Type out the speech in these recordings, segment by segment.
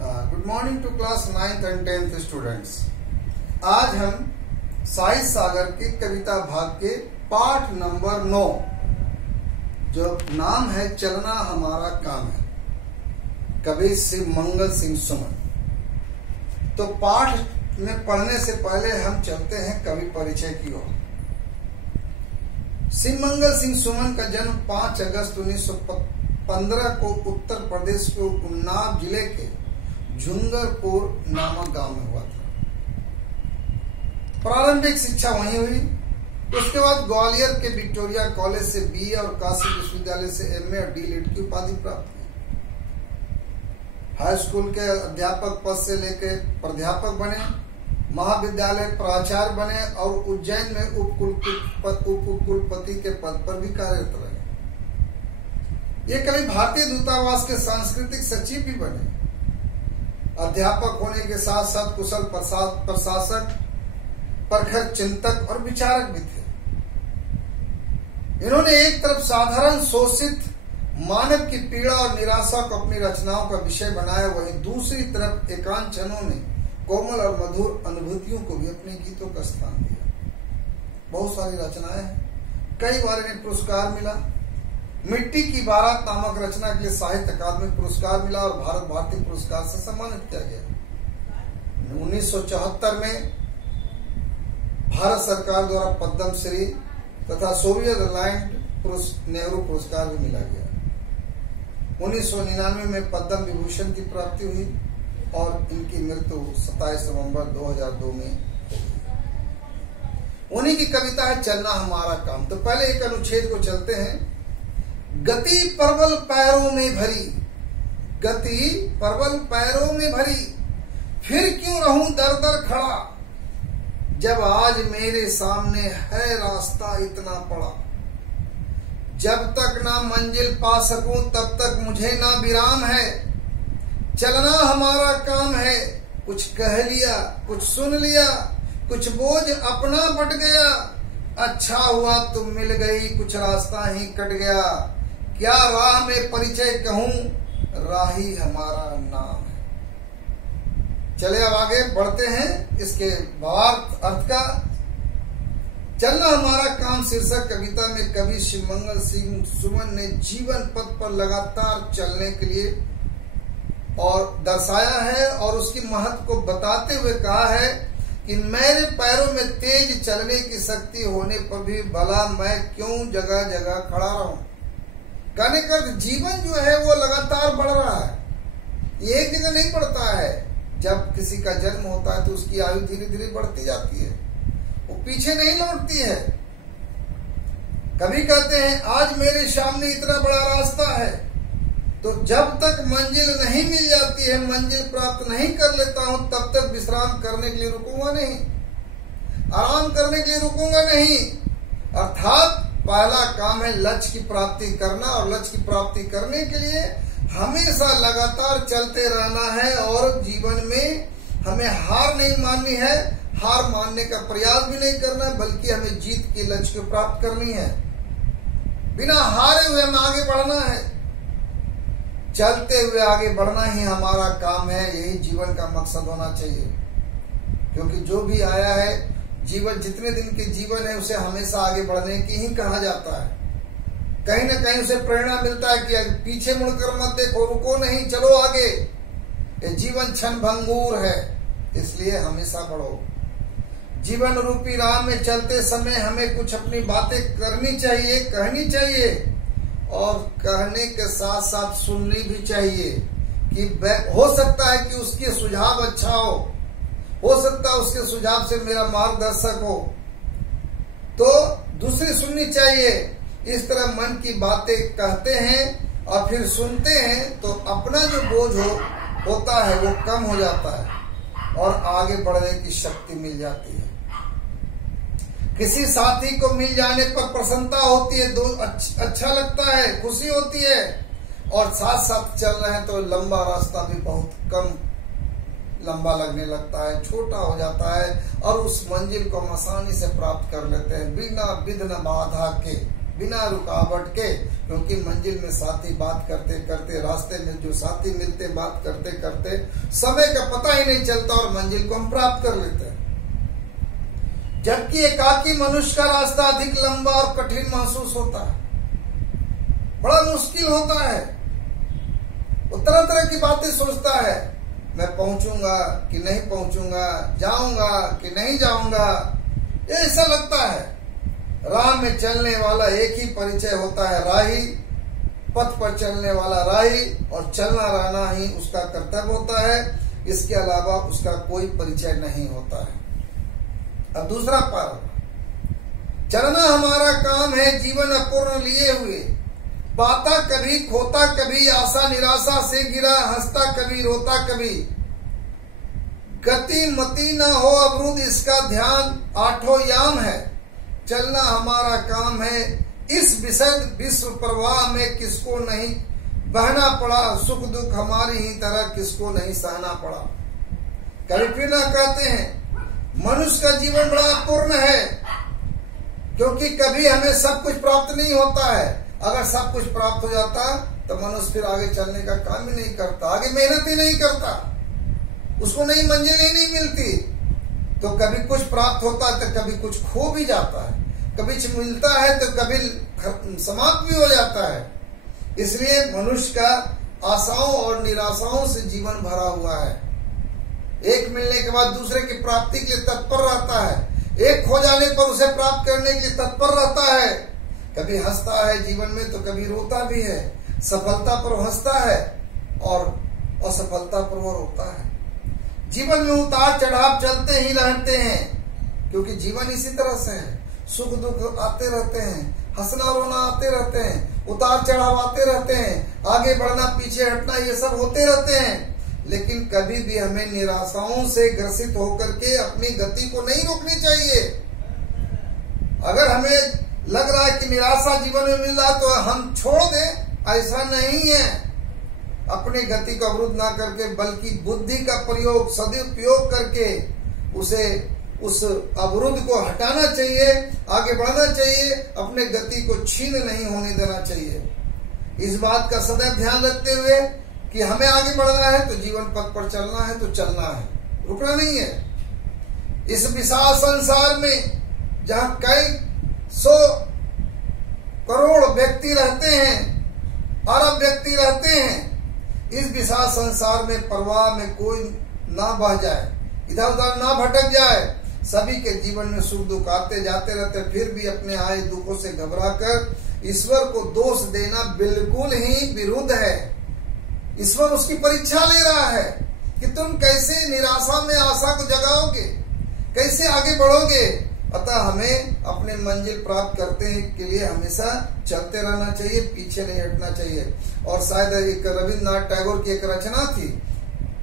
Good morning to class 9th and 10th students. आज हम साहित्य सागर की कविता भाग के पाठ नंबर 9 जो नाम है चलना हमारा काम है, कवि श्री मंगल सिंह सुमन। तो पाठ में पढ़ने से पहले हम चलते हैं कवि परिचय की ओर। श्री मंगल सिंह सुमन का जन्म 5 अगस्त 1915 को उत्तर प्रदेश के उन्नाव जिले के झुंगरपुर नामक गांव में हुआ था। प्रारंभिक शिक्षा वहीं हुई। उसके बाद ग्वालियर के विक्टोरिया कॉलेज से बीए और काशी विश्वविद्यालय से एमए और डीलिट की उपाधि प्राप्त की। हाई स्कूल के अध्यापक पद से लेकर प्राध्यापक बने, महाविद्यालय प्राचार्य बने और उज्जैन में उप कुलपति के पद पर भी कार्यरत रहे। ये कभी भारतीय दूतावास के सांस्कृतिक सचिव भी बने। अध्यापक होने के साथ साथ कुशल प्रशासक, प्रखर चिंतक और विचारक भी थे। इन्होंने एक तरफ साधारण शोषित मानव की पीड़ा और निराशा को अपनी रचनाओं का विषय बनाया, वहीं दूसरी तरफ एकांत क्षणों में कोमल और मधुर अनुभूतियों को भी अपने गीतों का स्थान दिया। बहुत सारी रचनाएं हैं, कई बार इन्हें पुरस्कार मिला। मिट्टी की बारात नामक रचना के लिए साहित्य अकादमी पुरस्कार मिला और भारत भारती पुरस्कार से सम्मानित किया गया। 1974 में भारत सरकार द्वारा पद्म श्री तथा सोवियत लैंड नेहरू पुरस्कार भी मिला गया। 1999 में पद्म विभूषण की प्राप्ति हुई और इनकी मृत्यु 27 नवंबर 2002 में। उन्हीं की कविता है चलना हमारा काम। तो पहले एक अनुच्छेद को चलते हैं। गति परवल पैरों में भरी, गति परवल पैरों में भरी, फिर क्यों रहूं दर दर खड़ा, जब आज मेरे सामने है रास्ता इतना पड़ा। जब तक ना मंजिल पा सकूं तब तक मुझे ना विराम है। चलना हमारा काम है, कुछ कह लिया, कुछ सुन लिया, कुछ बोझ अपना बट गया। अच्छा हुआ तुम मिल गई, कुछ रास्ता ही कट गया। क्या राह में परिचय कहूं, राही हमारा नाम है। चले अब आगे बढ़ते हैं इसके भावार्थ अर्थ का। चलना हमारा काम शीर्षक कविता में कवि श्री मंगल सिंह सुमन ने जीवन पथ पर लगातार चलने के लिए और दर्शाया है और उसकी महत्व को बताते हुए कहा है कि मेरे पैरों में तेज चलने की शक्ति होने पर भी भला मैं क्यों जगह जगह खड़ा रहूं। कहने का जीवन जो है वो लगातार बढ़ रहा है, ये एक जगह नहीं बढ़ता है। जब किसी का जन्म होता है तो उसकी आयु धीरे धीरे बढ़ती जाती है, वो पीछे नहीं लौटती है। कभी कहते हैं आज मेरे सामने इतना बड़ा रास्ता है, तो जब तक मंजिल नहीं मिल जाती है, मंजिल प्राप्त नहीं कर लेता हूं, तब तक विश्राम करने के लिए रुकूंगा नहीं, आराम करने के लिए रुकूंगा नहीं। अर्थात पहला काम है लक्ष्य की प्राप्ति करना, और लक्ष्य की प्राप्ति करने के लिए हमेशा लगातार चलते रहना है और जीवन में हमें हार नहीं माननी है, हार मानने का प्रयास भी नहीं करना है, बल्कि हमें जीत के लक्ष्य को प्राप्त करनी है। बिना हारे हुए हमें आगे बढ़ना है, चलते हुए आगे बढ़ना ही हमारा काम है। यही जीवन का मकसद होना चाहिए, क्योंकि जो भी आया है जीवन, जितने दिन के जीवन है उसे हमेशा आगे बढ़ने की ही कहा जाता है। कहीं ना कहीं उसे प्रेरणा मिलता है कि पीछे मुड़कर मत देखो, रुको नहीं, चलो आगे। ये जीवन क्षण भंगुर है, इसलिए हमेशा बढ़ो। जीवन रूपी राह में चलते समय हमें कुछ अपनी बातें करनी चाहिए, कहनी चाहिए और कहने के साथ साथ सुननी भी चाहिए। कि हो सकता है कि उसके सुझाव अच्छा हो सकता है उसके सुझाव से मेरा मार्गदर्शक हो, तो दूसरी सुननी चाहिए। इस तरह मन की बातें कहते हैं और फिर सुनते हैं तो अपना जो बोझ होता है वो कम हो जाता है और आगे बढ़ने की शक्ति मिल जाती है। किसी साथी को मिल जाने पर प्रसन्नता होती है, अच्छा लगता है, खुशी होती है, और साथ साथ चल रहे हैं तो लंबा रास्ता भी बहुत कम लंबा लगने लगता है, छोटा हो जाता है और उस मंजिल को हम आसानी से प्राप्त कर लेते हैं बिना विघ्न बाधा के। बिना रुकावट के, क्योंकि मंजिल में साथी बात करते करते, रास्ते में जो साथी मिलते बात करते करते समय का पता ही नहीं चलता और मंजिल को हम प्राप्त कर लेते हैं। जबकि एकाकी मनुष्य का रास्ता अधिक लंबा और कठिन महसूस होता है, बड़ा मुश्किल होता है। वो तरह तरह की बातें सोचता है, मैं पहुंचूंगा कि नहीं पहुंचूंगा, जाऊंगा कि नहीं जाऊंगा, ये ऐसा लगता है। राह में चलने वाला एक ही परिचय होता है, राही। पथ पर चलने वाला राही, और चलना रहना ही उसका कर्तव्य होता है। इसके अलावा उसका कोई परिचय नहीं होता है। अब दूसरा पार, चलना हमारा काम है जीवन अपूर्ण लिए हुए, पाता कभी खोता कभी, आशा निराशा से गिरा, हंसता कभी रोता कभी, गति मति न हो अवरुद्ध इसका ध्यान, आठों याम है। चलना हमारा काम है इस विशद विश्व प्रवाह में, किसको नहीं बहना पड़ा, सुख दुख हमारी ही तरह किसको नहीं सहना पड़ा। कभी फिर ना कहते हैं मनुष्य का जीवन बड़ा अपूर्ण है, क्योंकि कभी हमें सब कुछ प्राप्त नहीं होता है। अगर सब कुछ प्राप्त हो जाता तो मनुष्य फिर आगे चलने का काम ही नहीं करता, आगे मेहनत ही नहीं करता, उसको नई मंजिल ही नहीं मिलती। तो कभी कुछ प्राप्त होता है तो कभी कुछ खो भी जाता है, कभी मिलता है तो कभी समाप्त भी हो जाता है। इसलिए मनुष्य का आशाओं और निराशाओं से जीवन भरा हुआ है। एक मिलने के बाद दूसरे की प्राप्ति के लिए तत्पर रहता है, एक खो जाने पर उसे प्राप्त करने के लिए तत्पर रहता है। कभी हंसता है जीवन में तो कभी रोता भी है, सफलता पर हंसता है और असफलता पर वो रोता है। जीवन में उतार चढ़ाव चलते ही रहते हैं, क्योंकि जीवन इसी तरह से है। सुख दुख आते रहते हैं, हंसना रोना आते रहते हैं, उतार चढ़ाव आते रहते हैं, आगे बढ़ना पीछे हटना ये सब होते रहते हैं। लेकिन कभी भी हमें निराशाओं से ग्रसित होकर के अपनी गति को नहीं रोकनी चाहिए। अगर हमें लग रहा है कि निराशा जीवन में मिल रहा तो हम छोड़ दें, ऐसा नहीं है। अपनी गति को अवरुद्ध ना करके बल्कि बुद्धि का प्रयोग, सदुपयोग करके उसे उस अवरुद्ध को हटाना चाहिए, आगे बढ़ना चाहिए, अपने गति को छीन नहीं होने देना चाहिए। इस बात का सदैव ध्यान रखते हुए कि हमें आगे बढ़ना है तो जीवन पथ पर चलना है तो चलना है, रुकना नहीं है। इस विशाल संसार में जहाँ कई 100 करोड़ व्यक्ति रहते हैं, अरब व्यक्ति रहते हैं, इस विशाल संसार में प्रवाह में कोई ना बह जाए, इधर उधर ना भटक जाए। सभी के जीवन में सुख दुख आते जाते रहते, फिर भी अपने आए दुखों से घबराकर ईश्वर को दोष देना बिल्कुल ही विरुद्ध है। ईश्वर उसकी परीक्षा ले रहा है कि तुम कैसे निराशा में आशा को जगाओगे, कैसे आगे बढ़ोगे। अतः हमें अपने मंजिल प्राप्त करते के लिए हमेशा चलते रहना चाहिए, पीछे नहीं हटना चाहिए। और शायद एक रविन्द्रनाथ टैगोर की एक रचना थी,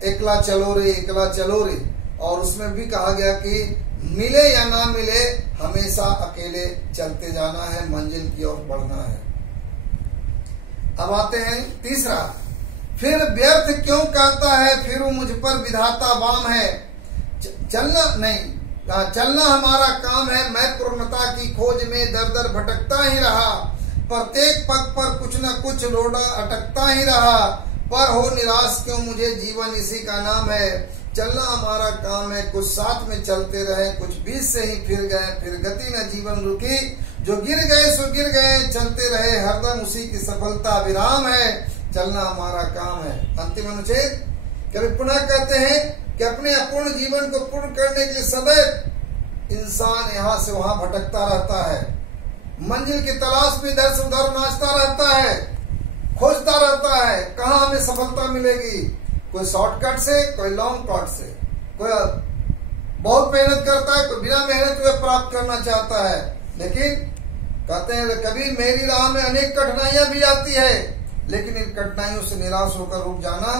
एकला चलो रे एकला चलो रे, और उसमें भी कहा गया कि मिले या ना मिले हमेशा अकेले चलते जाना है, मंजिल की ओर बढ़ना है। अब आते हैं तीसरा, फिर व्यर्थ क्यों कहता है फिर मुझ पर विधाता बाम है। चलना नहीं, चलना हमारा काम है, मैं पूर्णता की खोज में दर दर भटकता ही रहा, प्रत्येक पग पर कुछ न कुछ रोड़ा अटकता ही रहा, पर हो निराश क्यों मुझे जीवन इसी का नाम है। चलना हमारा काम है, कुछ साथ में चलते रहे, कुछ बीच से ही फिर गए, फिर गति न जीवन रुकी, जो गिर गए सो गिर गए, चलते रहे हरदम उसी की सफलता विराम है। चलना हमारा काम है। अंतिम अनुच्छेद, कभी पुनः कहते हैं कि अपने अपूर्ण जीवन को पूर्ण करने के लिए सदैव इंसान यहाँ से वहां भटकता रहता है, मंजिल की तलाश में इधर से उधर नाचता रहता है, खोजता रहता है कहाँ हमें सफलता मिलेगी। कोई शॉर्टकट से, कोई लॉन्ग कट से, कोई बहुत मेहनत करता है, कोई बिना मेहनत हुए प्राप्त करना चाहता है। लेकिन कहते हैं कभी मेरी राह में अनेक कठिनाइयां भी आती है, लेकिन इन कठिनाइयों से निराश होकर रुक जाना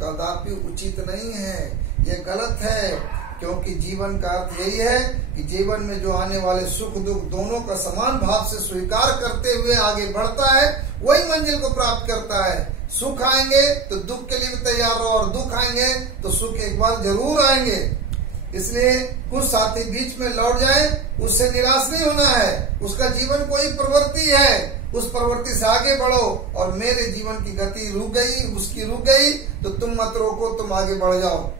कदापि उचित नहीं है, ये गलत है। क्योंकि जीवन का अर्थ यही है कि जीवन में जो आने वाले सुख दुख दोनों का समान भाव से स्वीकार करते हुए आगे बढ़ता है, वही मंजिल को प्राप्त करता है। सुख आएंगे तो दुख के लिए भी तैयार रहो, और दुख आएंगे तो सुख एक बार जरूर आएंगे। इसलिए कुछ साथी बीच में लौट जाए, उससे निराश नहीं होना है। उसका जीवन कोई प्रवृत्ति है, उस प्रवृत्ति से आगे बढ़ो। और मेरे जीवन की गति रुक गई, उसकी रुक गई, तो तुम मत रोको, तुम आगे बढ़ जाओ।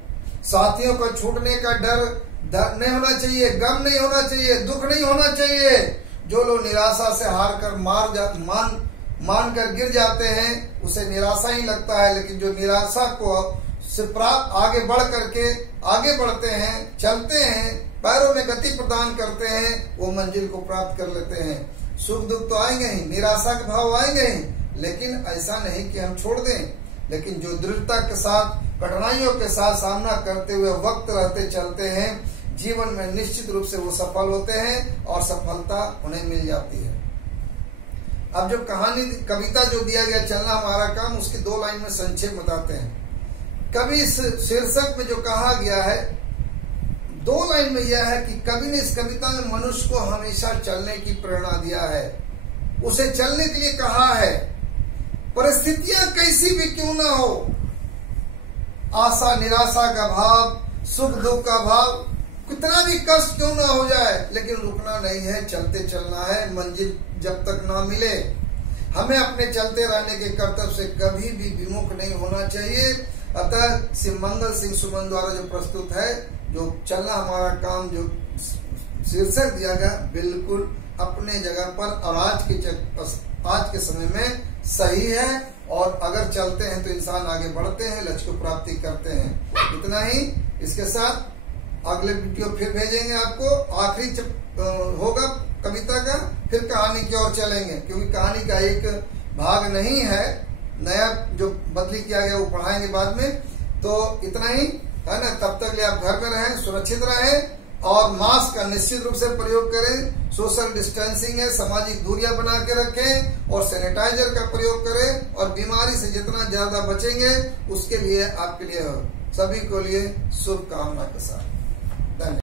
साथियों को छूटने का डर नहीं होना चाहिए, गम नहीं होना चाहिए, दुख नहीं होना चाहिए। जो लोग निराशा से हार कर मान कर गिर जाते हैं, उसे निराशा ही लगता है। लेकिन जो निराशा को से प्राप्त आगे बढ़ करके आगे बढ़ते हैं, चलते हैं, पैरों में गति प्रदान करते हैं, वो मंजिल को प्राप्त कर लेते हैं। सुख दुख तो आएंगे ही, निराशा के भाव आएंगे ही, लेकिन ऐसा नहीं कि हम छोड़ दें। लेकिन जो दृढ़ता के साथ, कठिनाइयों के साथ सामना करते हुए वक्त रहते चलते हैं, जीवन में निश्चित रूप से वो सफल होते हैं और सफलता उन्हें मिल जाती है। अब जो कविता जो दिया गया, चलना हमारा काम, उसकी 2 लाइन में संक्षेप बताते हैं। कवि इस शीर्षक में जो कहा गया है 2 लाइन में यह है कि कवि ने इस कविता में मनुष्य को हमेशा चलने की प्रेरणा दिया है, उसे चलने के लिए कहा है। परिस्थितियां कैसी भी क्यों ना हो, आशा निराशा का भाव, सुख दुख का भाव, कितना भी कष्ट क्यों ना हो जाए, लेकिन रुकना नहीं है, चलते चलना है, मंजिल जब तक ना मिले। हमें अपने चलते रहने के कर्तव्य से कभी भी विमुख नहीं होना चाहिए। अतः श्री मंगल सिंह सुमन द्वारा जो प्रस्तुत है, जो चलना हमारा काम, जो शीर्षक दिया गया, बिल्कुल अपने जगह पर और आज के समय में सही है। और अगर चलते हैं तो इंसान आगे बढ़ते हैं, लक्ष्य को प्राप्ति करते हैं। इतना ही। इसके साथ अगले वीडियो फिर भेजेंगे आपको, आखिरी होगा कविता का, फिर कहानी की ओर चलेंगे, क्योंकि कहानी का एक भाग नहीं है, नया जो बदली किया गया वो पढ़ाएंगे बाद में। तो इतना ही है ना। तब तक लिए आप घर में रहें, सुरक्षित रहें और मास्क का निश्चित रूप से प्रयोग करें। सोशल डिस्टेंसिंग है, सामाजिक दूरियां बना के रखें और सैनिटाइजर का प्रयोग करें। और बीमारी से जितना ज्यादा बचेंगे, उसके लिए आपके लिए सभी को लिए शुभकामना के साथ।